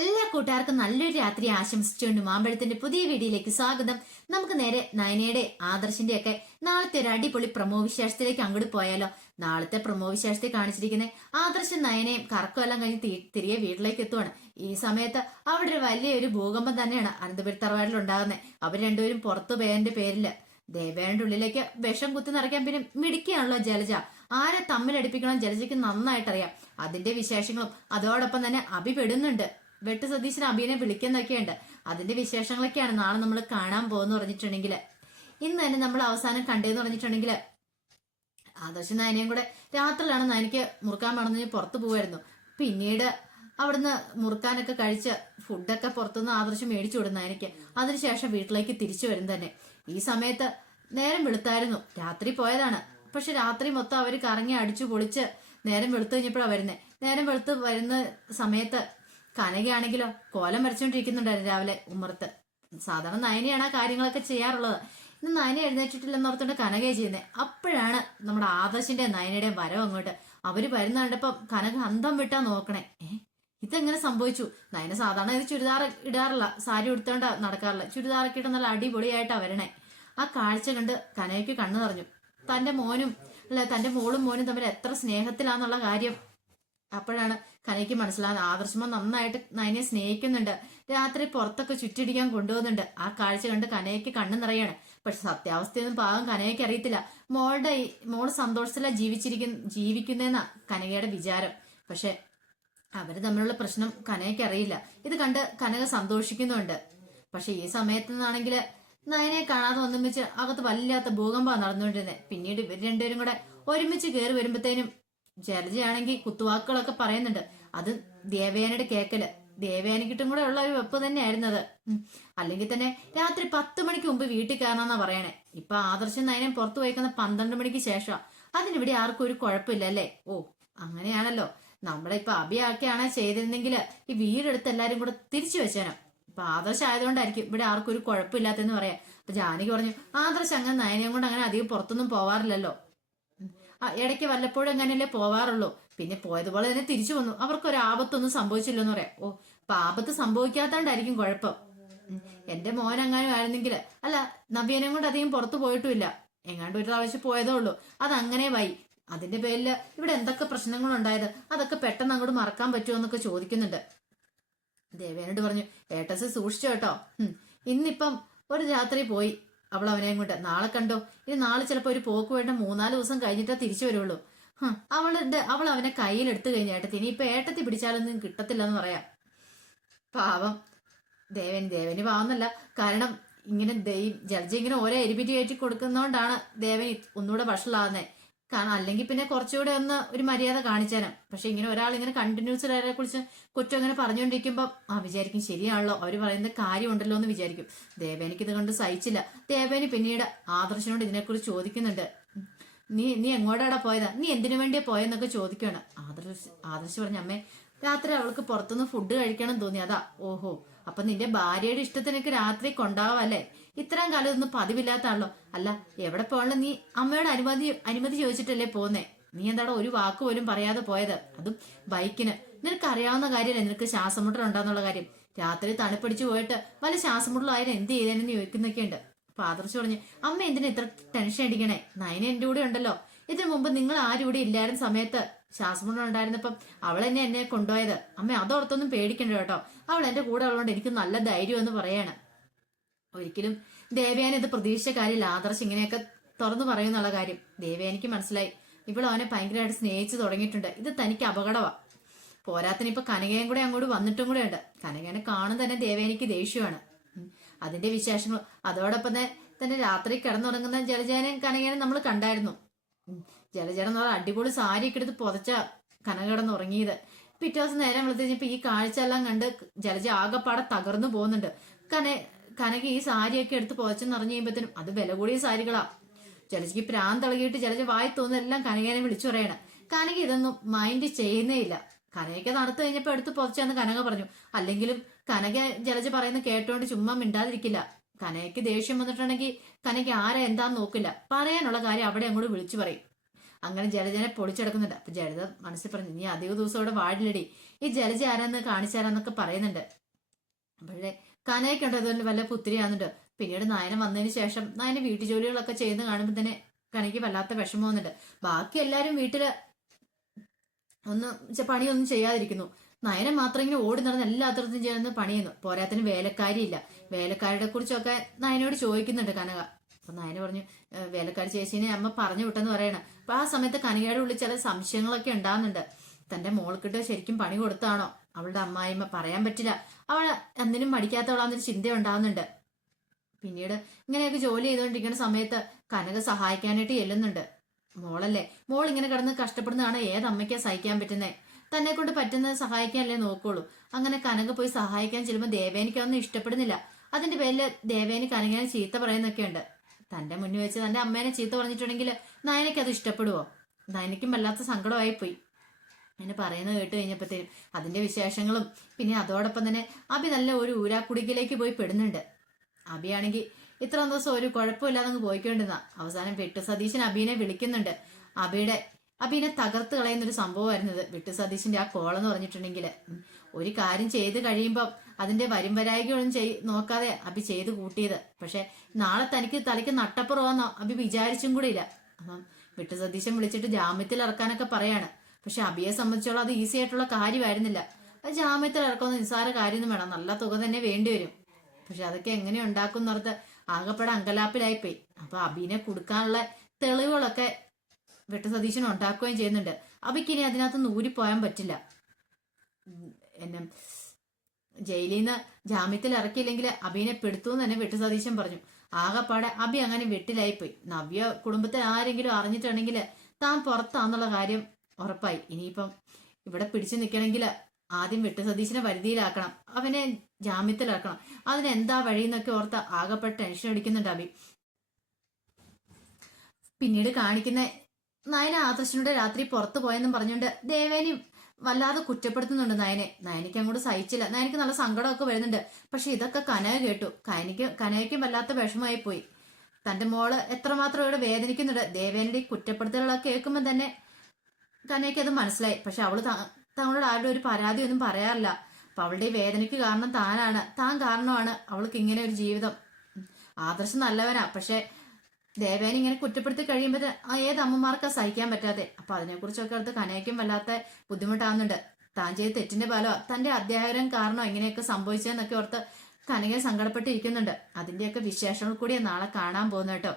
എല്ലാ കൂട്ടുകാർക്കും നല്ലൊരു രാത്രി ആശംസിച്ചുകൊണ്ട് മാമ്പഴത്തിന്റെ പുതിയ വീഡിയോയിലേക്ക് സ്വാഗതം. നമുക്ക് നേരെ നയനയുടെ ആദർശിന്റെ ഒക്കെ നാളത്തെ ഒരു അടിപൊളി പ്രമോ വിശേഷത്തിലേക്ക് അങ്ങോട്ട് പോയാലോ? നാളത്തെ പ്രമോ വിശേഷത്തെ കാണിച്ചിരിക്കുന്നത് ആദർശം നയനയും കറക്കമെല്ലാം കഴിഞ്ഞ് തിരികെ വീട്ടിലേക്ക് എത്തുവാണ്. ഈ സമയത്ത് അവിടെ ഒരു വലിയൊരു ഭൂകമ്പം തന്നെയാണ് അനന്തപുരി തറവാടിൽ ഉണ്ടാകുന്നത് അവർ രണ്ടുപേരും പുറത്തു പോയതിന്റെ പേരിൽ ദേവേന്റെ ഉള്ളിലേക്ക് വിഷം കുത്തി നിറയ്ക്കാൻ പിന്നെ മിടിക്കുകയാണല്ലോ ജലജ. ആരെ തമ്മിലടിപ്പിക്കണം ജലജയ്ക്ക് നന്നായിട്ടറിയാം. അതിന്റെ വിശേഷങ്ങളും അതോടൊപ്പം തന്നെ അഭി പെടുന്നുണ്ട്. വെട്ട് സതീശൻ അഭിനെ വിളിക്കുന്നൊക്കെയുണ്ട് അതിന്റെ വിശേഷങ്ങളൊക്കെയാണ് നാളെ നമ്മൾ കാണാൻ പോകുന്നു പറഞ്ഞിട്ടുണ്ടെങ്കിൽ ഇന്ന് തന്നെ നമ്മൾ അവസാനം കണ്ടേന്ന് പറഞ്ഞിട്ടുണ്ടെങ്കിൽ ആദർശ നയനയും കൂടെ രാത്രിയിലാണ് നയനയ്ക്ക് മുറുക്കാൻ വേണമെന്ന് പുറത്തു പോവായിരുന്നു. പിന്നീട് അവിടുന്ന് മുറുക്കാനൊക്കെ കഴിച്ച് ഫുഡൊക്കെ പുറത്തുനിന്ന് ആദർശം മേടിച്ചു വിടും നയനയ്ക്ക് അതിനുശേഷം വീട്ടിലേക്ക് തിരിച്ചു വരും തന്നെ. ഈ സമയത്ത് നേരം വെളുത്തായിരുന്നു. രാത്രി പോയതാണ്. പക്ഷെ രാത്രി മൊത്തം അവർ കറങ്ങി അടിച്ചു പൊളിച്ച് നേരം വെളുത്തു കഴിഞ്ഞപ്പോഴാണ് വരുന്നത് നേരം വെളുത്ത് വരുന്ന സമയത്ത് കനകയാണെങ്കിലോ കോലം വരച്ചോണ്ടിരിക്കുന്നുണ്ടായിരുന്നു രാവിലെ ഉമ്മറത്ത്. സാധാരണ നയനയാണ് ആ കാര്യങ്ങളൊക്കെ ചെയ്യാറുള്ളത്. ഇന്ന് നയന എഴുന്നേറ്റിട്ടില്ലെന്ന് ഓർത്തുകൊണ്ട് കനകയെ ചെയ്യുന്നത് അപ്പോഴാണ് നമ്മുടെ ആദർശിന്റെ നയനയുടെയും വരവ് അങ്ങോട്ട്. അവർ വരുന്ന കണ്ടപ്പം കനക അന്തം വിട്ടാ നോക്കണേ. ഇതെങ്ങനെ സംഭവിച്ചു? നയന സാധാരണ ഇത് ചുരിദാർ ഇടാറില്ല സാരി ഉടുത്തോണ്ട നടക്കാറില്ല. ചുരിദാറൊക്കെ ഇട്ട് നല്ല അടിപൊളിയായിട്ടാ വരണേ. ആ കാഴ്ച കണ്ട് കനകയ്ക്ക് കണ്ണു നിറഞ്ഞു. തന്റെ മോനും അല്ല തന്റെ മോളും മോനും തമ്മിൽ എത്ര സ്നേഹത്തിലാന്നുള്ള കാര്യം. അപ്പോഴാണ് കനയ്ക്ക് മനസ്സിലാകുന്ന ആദർശമോ നന്നായിട്ട് നയനെ സ്നേഹിക്കുന്നുണ്ട്. രാത്രി പുറത്തൊക്കെ ചുറ്റിടിക്കാൻ കൊണ്ടുപോകുന്നുണ്ട്. ആ കാഴ്ച കണ്ട് കനയ്ക്ക് കണ്ണു നിറയാണ്. പക്ഷെ സത്യാവസ്ഥയൊന്നും പാകം കനയ്ക്ക് അറിയത്തില്ല. മോളുടെ മോൾ സന്തോഷത്തില ജീവിച്ചിരിക്കുന്ന ജീവിക്കുന്നതെന്നാ കനകയുടെ വിചാരം. പക്ഷെ അവർ തമ്മിലുള്ള പ്രശ്നം കനയ്ക്ക് അറിയില്ല. ഇത് കണ്ട് കനക സന്തോഷിക്കുന്നുണ്ട്. പക്ഷെ ഈ സമയത്ത് നിന്നാണെങ്കിൽ നയനെ കാണാതെ ഒന്നും വെച്ച് അകത്ത് വല്ലാത്ത ഭൂകമ്പമാണ് നടന്നുകൊണ്ടിരുന്നത് പിന്നീട് ഇവർ രണ്ടുപേരും കൂടെ ഒരുമിച്ച് കയറി വരുമ്പോഴത്തേനും ജലജയാണെങ്കിൽ കുത്തുവാക്കുകളൊക്കെ പറയുന്നുണ്ട്. അത് ദേവേനയുടെ കേക്കൽ. ദേവേനക്കിട്ടും കൂടെ ഉള്ള ഒരു വെപ്പ് തന്നെയായിരുന്നു അത്. അല്ലെങ്കിൽ തന്നെ രാത്രി പത്ത് മണിക്ക് മുമ്പ് വീട്ടിൽ കയറണമെന്നാ പറയണേ. ഇപ്പൊ ആദർശം നയനം പുറത്തു പോയിക്കുന്ന പന്ത്രണ്ട് മണിക്ക് ശേഷം അതിനിവിടെ ആർക്കും ഒരു കുഴപ്പമില്ല അല്ലേ? ഓ അങ്ങനെയാണല്ലോ. നമ്മളെ ഇപ്പൊ അഭിയാക്കിയാണ് ചെയ്തിരുന്നെങ്കിൽ ഈ വീടെടുത്ത് എല്ലാരും കൂടെ തിരിച്ചു വെച്ചേനം. ഇപ്പൊ ആദർശം ആയതുകൊണ്ടായിരിക്കും ഇവിടെ ആർക്കും ഒരു കുഴപ്പമില്ലാത്തെന്ന് പറയാം. അപ്പൊ ജാനകി പറഞ്ഞു ആദർശം അങ്ങനെ നയനയും കൊണ്ട് അങ്ങനെ അധികം പുറത്തൊന്നും പോവാറില്ലല്ലോ. ഇടയ്ക്ക് വല്ലപ്പോഴും അങ്ങനെയല്ലേ പോവാറുള്ളൂ. പിന്നെ പോയതുപോലെ തന്നെ തിരിച്ചു വന്നു. അവർക്കൊരു ആപത്തൊന്നും സംഭവിച്ചില്ലെന്ന് പറയാം. ഓ അപ്പൊ ആപത്ത് സംഭവിക്കാത്തോണ്ടായിരിക്കും കുഴപ്പം. എന്റെ മോൻ അങ്ങനെ ആയിരുന്നെങ്കിൽ അല്ല നവ്യനെ കൊണ്ട് അധികം പുറത്തു പോയിട്ടുമില്ല. എങ്ങാണ്ട് ഒരു പ്രാവശ്യം പോയതേ ഉള്ളൂ. അത് അങ്ങനെ വൈ. അതിന്റെ പേരിൽ ഇവിടെ എന്തൊക്കെ പ്രശ്നങ്ങളുണ്ടായത്? അതൊക്കെ പെട്ടെന്ന് അങ്ങോട്ട് മറക്കാൻ പറ്റുമോ എന്നൊക്കെ ചോദിക്കുന്നുണ്ട്. ദേവേനോട് പറഞ്ഞു ഏട്ടസ് സൂക്ഷിച്ചോ കേട്ടോ? ഇന്നിപ്പം ഒരു രാത്രി പോയി. അവൾ അവനെ നാളെ കണ്ടോ? ഇനി നാളെ ചിലപ്പോ ഒരു പോക്ക് വേണ്ട മൂന്നാൽ ദിവസം കഴിഞ്ഞിട്ടേ തിരിച്ചു വരുള്ളൂ. അവളുടെ അവൾ അവനെ കയ്യിലെടുത്തു കഴിഞ്ഞ ഏട്ടത്തി ഇനിയിപ്പൊ ഏട്ടത്തി പിടിച്ചാലൊന്നും കിട്ടത്തില്ലെന്ന് പറയാം. പാവം. ദേവൻ ദേവന് പാവന്നല്ല കാരണം ഇങ്ങനെ ദൈ- ജഡ്ജി ഇങ്ങനെ ഓരോ എരിപിറ്റി കയറ്റി കൊടുക്കുന്നോണ്ടാണ് ദേവൻ ഒന്നുകൂടെ വഷളാകുന്നത് കാരണം അല്ലെങ്കിൽ പിന്നെ കുറച്ചുകൂടെ ഒന്ന് ഒരു മര്യാദ കാണിച്ചേരാം പക്ഷെ ഇങ്ങനെ ഒരാൾ ഇങ്ങനെ കണ്ടിന്യൂസ് ഒരാളെ കുറിച്ച് കുറ്റം ഇങ്ങനെ പറഞ്ഞുകൊണ്ടിരിക്കുമ്പോൾ ആ വിചാരിക്കും ശരിയാണല്ലോ. അവർ പറയുന്നത് കാര്യമുണ്ടല്ലോ എന്ന് വിചാരിക്കും. ദേവേനിക്ക് ഇത് കണ്ട് സഹിച്ചില്ല. ദേവേനി പിന്നീട് ആദർശനോട് ഇതിനെക്കുറിച്ച് ചോദിക്കുന്നുണ്ട്. നീ നീ എങ്ങോട്ടാടാ പോയതാ? നീ എന്തിനു വേണ്ടിയാ പോയെന്നൊക്കെ ചോദിക്കുകയാണ് ആദർശ് ആദർശ് പറഞ്ഞ അമ്മേ രാത്രി അവൾക്ക് പുറത്തുനിന്ന് ഫുഡ് കഴിക്കണം തോന്നി. അതാ ഓഹോ അപ്പൊ നിന്റെ ഭാര്യയുടെ ഇഷ്ടത്തിനൊക്കെ രാത്രി കൊണ്ടാവല്ലേ? ഇത്രയും കാലം ഇതൊന്നും പതിവില്ലാത്താണല്ലോ. അല്ല എവിടെ പോകണം നീ അമ്മയോട് അനുമതി അനുമതി ചോദിച്ചിട്ടല്ലേ പോന്നേ? നീ എന്താടാ ഒരു വാക്ക് പോലും പറയാതെ പോയത്? അതും ബൈക്കിന്. നിനക്ക് അറിയാവുന്ന കാര്യമല്ലേ നിനക്ക് ശ്വാസമുട്ടൽ ഉണ്ടാന്നുള്ള കാര്യം? രാത്രി തണുപ്പടിച്ചു പോയിട്ട് വല്ല ശ്വാസമുട്ടലായാലും എന്ത് ചെയ്തേനെന്ന് ചോദിക്കുന്നൊക്കെ ഉണ്ട് അപ്പൊ ആദർശ് പറഞ്ഞു അമ്മ എന്തിനാ ഇത്ര ടെൻഷൻ അടിക്കണേ? നയന എന്റെ കൂടെ ഉണ്ടല്ലോ. ഇതിനു മുമ്പ് നിങ്ങൾ ആരും ഇവിടെ ഇല്ലായിരുന്ന സമയത്ത് ശ്വാസമുട്ടൽ ഉണ്ടായിരുന്നപ്പം അവൾ തന്നെ എന്നെ കൊണ്ടുപോയത്. അമ്മ അതോർത്തൊന്നും പേടിക്കണ്ട കേട്ടോ. അവൾ എന്റെ കൂടെ ഉള്ളതുകൊണ്ട് എനിക്ക് നല്ല ധൈര്യം എന്ന് പറയാണ്. ഒരിക്കലും ദേവയാന ഇത് പ്രതീക്ഷിച്ച കാര്യമില്ല. ആദർശ് ഇങ്ങനെയൊക്കെ തുറന്നു പറയുന്നുള്ള കാര്യം. ദേവയാനിക്ക് മനസ്സിലായി. ഇവൾ അവനെ ഭയങ്കരമായിട്ട് സ്നേഹിച്ചു തുടങ്ങിയിട്ടുണ്ട്. ഇത് തനിക്ക് അപകടമാ പോരാത്തിന് ഇപ്പൊ കനകയും കൂടെ അങ്ങോട്ട് വന്നിട്ടും കൂടെ ഉണ്ട്. കനകേനെ കാണും തന്നെ ദേവേനിക്ക് ദേഷ്യമാണ്. അതിന്റെ വിശേഷങ്ങൾ അതോടൊപ്പം തന്നെ തന്നെ രാത്രി കിടന്നുറങ്ങുന്ന ജലജേനയും കനകേനെ നമ്മൾ കണ്ടായിരുന്നു. ഉം. ജലജേന എന്ന് പറഞ്ഞാൽ അടിപൊളി സാരിയൊക്കെ എടുത്ത് പുതച്ച കനകടന്ന് ഉറങ്ങിയത്. പിറ്റേ ദിവസം നേരം കഴിഞ്ഞപ്പോ ഈ കാഴ്ച എല്ലാം കണ്ട് ജലജ ആകെപ്പാടെ തകർന്നു പോകുന്നുണ്ട്. കന കനക ഈ സാരിയൊക്കെ എടുത്ത് പുതച്ചെന്ന് അറിഞ്ഞു കഴിയുമ്പോഴത്തേനും അത് വില കൂടിയ സാരികളാ. ജലജയ്ക്ക് പ്രാന്തളകിയിട്ട് ജലജ വായി തോന്നുന്നെല്ലാം കനകനെ വിളിച്ചു പറയണം. കനക ഇതൊന്നും മൈൻഡ് ചെയ്യുന്നേ ഇല്ല. കനകയ്ക്ക് നടത്തു കഴിഞ്ഞപ്പോ എടുത്ത് പുതച്ചെന്ന് കനക പറഞ്ഞു. അല്ലെങ്കിലും കനക ജലജ പറയുന്ന കേട്ടോണ്ട് ചുമ്മാ മിണ്ടാതിരിക്കില്ല. കനകയ്ക്ക് ദേഷ്യം വന്നിട്ടുണ്ടെങ്കിൽ തനിക്ക് ആരെ എന്താന്ന് നോക്കില്ല. പറയാനുള്ള കാര്യം അവിടെ അങ്ങോട്ട് വിളിച്ചു പറയും. അങ്ങനെ ജലജനെ പൊളിച്ചെടുക്കുന്നുണ്ട്. അപ്പൊ ജലജ മനസ്സിൽ പറഞ്ഞു നീ അധിക ദിവസം ഇവിടെ വാടില്ലടി. ഈ ജലജ ആരാന്ന് കാണിച്ചാരാന്നൊക്കെ പറയുന്നുണ്ട്. അപ്പോഴേ കനയൊക്കെ അതുകൊണ്ട് വല്ല പുത്തിരിയാകുന്നുണ്ട് പിന്നീട് നയന വന്നതിന് ശേഷം നായന വീട്ടു ജോലികളൊക്കെ ചെയ്യുന്ന കാണുമ്പോൾ തന്നെ കനയ്ക്ക് വല്ലാത്ത വിഷമം വന്നിട്ട് ബാക്കി എല്ലാരും വീട്ടിൽ ഒന്ന് പണിയൊന്നും ചെയ്യാതിരിക്കുന്നു. നയന മാത്രം ഇങ്ങനെ ഓടി നടന്ന് എല്ലാ അത്തരത്തിലും ചെയ്യുന്ന പണിയുന്നു. പോരാത്തിന് വേലക്കാരിയില്ല. വേലക്കാരിയുടെ കുറിച്ചൊക്കെ നയനോട് ചോദിക്കുന്നുണ്ട് കനക. അപ്പൊ നയന പറഞ്ഞു വേലക്കാരി ചേച്ചീനെ അമ്മ പറഞ്ഞു വിട്ടെന്ന് പറയണം. അപ്പൊ ആ സമയത്ത് കനകയുടെ ഉള്ളിൽ ചില സംശയങ്ങളൊക്കെ ഉണ്ടാകുന്നുണ്ട് തന്റെ മോൾക്കിട്ട് ശരിക്കും പണി കൊടുത്താണോ? അവളുടെ അമ്മായിമ്മ പറയാൻ പറ്റില്ല. അവൾ എന്തിനും മടിക്കാത്തവളാന്നൊരു ചിന്ത ഉണ്ടാകുന്നുണ്ട് പിന്നീട് ഇങ്ങനെയൊക്കെ ജോലി ചെയ്തുകൊണ്ടിരിക്കുന്ന സമയത്ത് കനക സഹായിക്കാനായിട്ട് ചെല്ലുന്നുണ്ട്. മോളല്ലേ? മോൾ ഇങ്ങനെ കിടന്ന് കഷ്ടപ്പെടുന്നതാണ് ഏതമ്മയ്ക്കാ സഹിക്കാൻ പറ്റുന്നേ? തന്നെ കൊണ്ട് പറ്റുന്നത് സഹായിക്കാനല്ലേ നോക്കുള്ളൂ. അങ്ങനെ കനക പോയി സഹായിക്കാൻ ചെല്ലുമ്പോൾ ദേവേനിക്കൊന്നും ഇഷ്ടപ്പെടുന്നില്ല. അതിന്റെ പേരിൽ ദേവേനി കനകനെ ചീത്ത പറയുന്നൊക്കെ ഉണ്ട് തന്റെ മുന്നിൽ വെച്ച് തന്റെ അമ്മേനെ ചീത്ത പറഞ്ഞിട്ടുണ്ടെങ്കിൽ നയനയ്ക്ക് അത് ഇഷ്ടപ്പെടുവോ? നയനയ്ക്കും വല്ലാത്ത സങ്കടമായി പോയി അങ്ങനെ പറയുന്നത് കേട്ട് കഴിഞ്ഞപ്പോഴത്തേക്കും അതിന്റെ വിശേഷങ്ങളും പിന്നെ അതോടൊപ്പം തന്നെ അബി നല്ല ഒരു ഊരാക്കുടിക്കിലേക്ക് പോയി പെടുന്നുണ്ട്. അബിയാണെങ്കിൽ ഇത്ര ദിവസം ഒരു കുഴപ്പമില്ലാതെ അങ്ങ് പോയിക്കൊണ്ടിരുന്ന. അവസാനം വെട്ടു സതീശൻ അബീനെ വിളിക്കുന്നുണ്ട്. അബിയുടെ അബീനെ തകർത്ത് കളയുന്നൊരു സംഭവമായിരുന്നത് വിട്ടു സതീശന്റെ ആ കോളെന്ന് പറഞ്ഞിട്ടുണ്ടെങ്കിൽ ഒരു കാര്യം ചെയ്ത് കഴിയുമ്പോൾ അതിന്റെ വരും ചെയ് നോക്കാതെ അബി ചെയ്ത് കൂട്ടിയത്. പക്ഷെ നാളെ തനിക്ക് തലയ്ക്ക് നട്ടപ്പുറമാന്നോ അബി വിചാരിച്ചും കൂടി ഇല്ല അപ്പം വിട്ടു സതീശൻ വിളിച്ചിട്ട് ജാമ്യത്തിൽ ഇറക്കാനൊക്കെ പറയാണ്. പക്ഷെ അബിയെ സംബന്ധിച്ചോളം അത് ഈസി ആയിട്ടുള്ള കാര്യമായിരുന്നില്ല. അത് ജാമ്യത്തിൽ ഇറക്കുന്ന നിസ്സാര കാര്യമൊന്നും വേണം. നല്ല തുക തന്നെ വേണ്ടി വരും. പക്ഷെ അതൊക്കെ എങ്ങനെ ഉണ്ടാക്കും എന്നോർത്ത് അങ്കലാപ്പിലായി അങ്കലാപ്പിലായിപ്പോയി. അപ്പൊ അബീനെ കൊടുക്കാനുള്ള തെളിവുകളൊക്കെ വെട്ട സതീശൻ ഉണ്ടാക്കുകയും ചെയ്യുന്നുണ്ട്. അവയ്ക്കിനി ഇനി അതിനകത്ത് നൂരിപ്പോയാൻ പറ്റില്ല. എന്നെ ജയിലിൽ നിന്ന് ജാമ്യത്തിൽ ഇറക്കിയില്ലെങ്കിൽ അബീനെ പെടുത്തുമെന്ന് തന്നെ വെട്ടു സതീശൻ പറഞ്ഞു. ആകെപ്പാടെ അബി അങ്ങനെ വെട്ടിലായിപ്പോയി. നവ്യ കുടുംബത്തിൽ ആരെങ്കിലും അറിഞ്ഞിട്ടുണ്ടെങ്കിൽ താൻ പുറത്താന്നുള്ള കാര്യം ഉറപ്പായി. ഇനിയിപ്പം ഇവിടെ പിടിച്ചു നിൽക്കണമെങ്കിൽ ആദ്യം വെട്ടു സതീശനെ വരുതിയിലാക്കണം അവനെ ജാമ്യത്തിലാക്കണം അതിനെന്താ വഴി എന്നൊക്കെ ഓർത്ത് ആകെപ്പെട്ട് ടെൻഷൻ അടിക്കുന്നുണ്ട് അബി. പിന്നീട് കാണിക്കുന്ന നയന ആദർശനോട് രാത്രി പുറത്തു പോയെന്നും പറഞ്ഞുകൊണ്ട് ദേവേനി വല്ലാതെ കുറ്റപ്പെടുത്തുന്നുണ്ട് നയനെ. നയനിക്ക് അങ്ങോട്ട് സഹിച്ചില്ല. നയനിക്ക് നല്ല സങ്കടമൊക്കെ വരുന്നുണ്ട്. പക്ഷെ ഇതൊക്കെ കനക കേട്ടു. കനയ്ക്ക് കനയ്ക്കും വല്ലാത്ത വിഷമമായി പോയി. തന്റെ മോൾ എത്രമാത്രം ഇവിടെ വേദനിക്കുന്നുണ്ട്. ദേവേനയുടെ ഈ കുറ്റപ്പെടുത്തലുകളൊക്കെ കേൾക്കുമ്പോൾ തന്നെ കനയ്ക്ക് അത് മനസ്സിലായി. പക്ഷെ അവൾ തങ്ങളോട് ആരുടെ ഒരു പരാതി ഒന്നും പറയാറില്ല. അപ്പൊ അവളുടെ ഈ വേദനയ്ക്ക് കാരണം താനാണ്. താൻ കാരണമാണ് അവൾക്ക് ഇങ്ങനെ ഒരു ജീവിതം. ആദർശം നല്ലവനാ. പക്ഷെ ദേവേനെ ഇങ്ങനെ കുറ്റപ്പെടുത്തി കഴിയുമ്പോൾ ആ ഏത് അമ്മമാർക്കാ സഹിക്കാൻ പറ്റാതെ അപ്പൊ അതിനെക്കുറിച്ചൊക്കെ അടുത്ത് കനയ്ക്കും വല്ലാത്ത ബുദ്ധിമുട്ടാവുന്നുണ്ട്. താൻ ചെയ്ത തെറ്റിന്റെ ഫലമോ. തന്റെ അധ്യാപകൻ കാരണം ഇങ്ങനെയൊക്കെ സംഭവിച്ചതെന്നൊക്കെ ഓർത്ത് കനകെ സങ്കടപ്പെട്ടിരിക്കുന്നുണ്ട്. അതിന്റെയൊക്കെ വിശേഷങ്ങൾ കൂടി നാളെ കാണാൻ പോകുന്നു കേട്ടോ.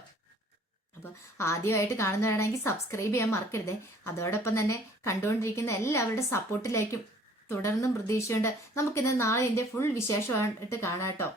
അപ്പൊ ആദ്യമായിട്ട് കാണുന്നവരാണെങ്കിൽ സബ്സ്ക്രൈബ് ചെയ്യാൻ മറക്കരുതേ. അതോടൊപ്പം തന്നെ കണ്ടുകൊണ്ടിരിക്കുന്ന എല്ലാവരുടെ സപ്പോർട്ടിലേക്കും തുടർന്നും പ്രതീക്ഷയുണ്ട്. നമുക്കിന്ന് നാളെ ഇതിന്റെ ഫുൾ വിശേഷമായിട്ട് കാണാം കേട്ടോ.